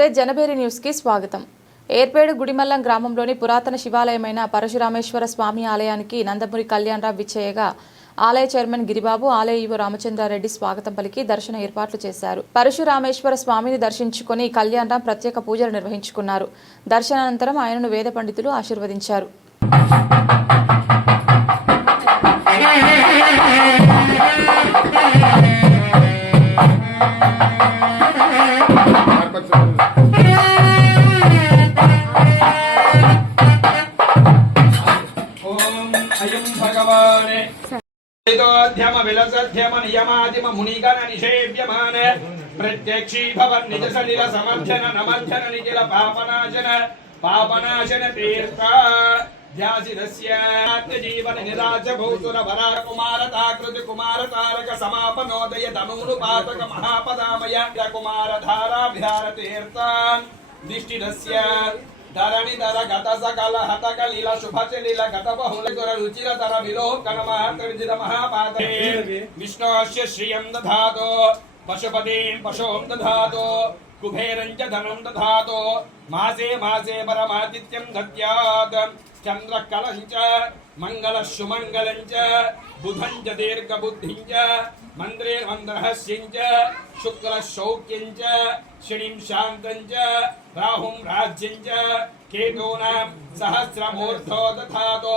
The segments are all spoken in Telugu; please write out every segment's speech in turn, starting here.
నమస్తే జనబేరి న్యూస్ కి స్వాగతం. ఏర్పేడు గుడిమల్లం గ్రామంలోని పురాతన శివాలయమైన పరశురామేశ్వర స్వామి ఆలయానికి నందమూరి కళ్యాణరావు విచ్చేయగా ఆలయ చైర్మన్ గిరిబాబు, ఆలయ ఈవో రామచంద్రారెడ్డి స్వాగతం పలికి దర్శన ఏర్పాట్లు చేశారు. పరశురామేశ్వర స్వామిని దర్శించుకుని కళ్యాణరావు ప్రత్యేక పూజలు నిర్వహించుకున్నారు. దర్శనానంతరం ఆయనను వేద పండితులు ఆశీర్వదించారు. ధ్యమ విలసధ్యమ నియమాదిమ మునిగణ నిషేవ్యమాన ప్రత్యక్షీ భవన్ నిజ సలిల సమర్థన నమర్థన నిఖిల పాపనాశన తీర్థ ధ్యాసిదస్య జీవన నిరాజ భూసుర వరార కుమార తాకృతి కుమార తారక సమాపనోదయ తమూను పాతక మహాపదామయ కుమార ధారా విహార తీర్థ దిష్టిదస్య ధరణి ధర గత సకల హతక లీల శుభచలీల గత బహుళ రుచిర తర విలోకన మహాత్రివిజిత మహాపాతే విష్ణోస్య శ్రియం దధాతో పశుపతిం పశోం దధాతో కుబేరం చ ధనం దధాతో మాసే మాసే పరమాదిత్యం దద్యాత్ చంద్ర కలం చ మంగళ సుమంగళం చ బుధం చ దీర్ఘ బుద్ధిం చ మంత్రే మంత్రహస్యం చ శుక్ల శౌక్యం చ శనిం శాంతం చ రాహుం రాజ్యం చ కేతూనాం సహస్రమూర్ధో దధాతో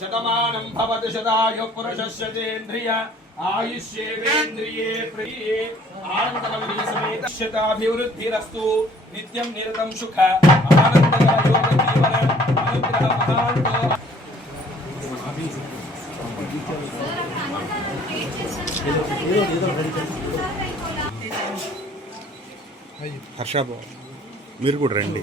శతమానం భవతి శతాయు పురుషస్యేంద్రియ ఆయుష్యేంద్రియే ప్రియే ఆనందవల్లి సమేత శతాభివృద్ధిరస్తు నిత్యం నిరతం సుఖ ఆనందమయ జీవన అనుగ్రహ మహాంతో హర్ష మీరు కూడా రండి.